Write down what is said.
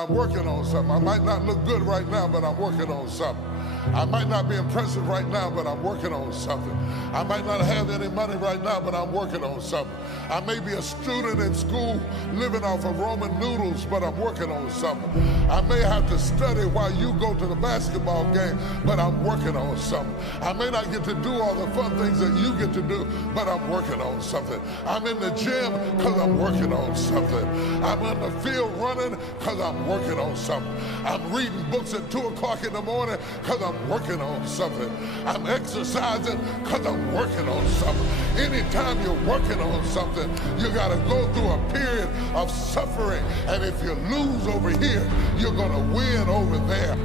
I'm working on something. I might not look good right now, but I'm working on something. I might not be impressive right now, but I'm working on something. I might not have any money right now, but I'm working on something. I may be a student in school living off of Roman noodles, but I'm working on something. I may have to study while you go to the basketball game, but I'm working on something. I may not get to do all the fun things that you get to do, but I'm working on something. I'm in the gym because I'm working on something. I'm in the field running because I'm working on something. I'm reading books at 2 o'clock in the morning because I'm working on something. I'm exercising because I'm working on something. Anytime you're working on something, you got to go through a period of suffering. And if you lose over here, you're going to win over there.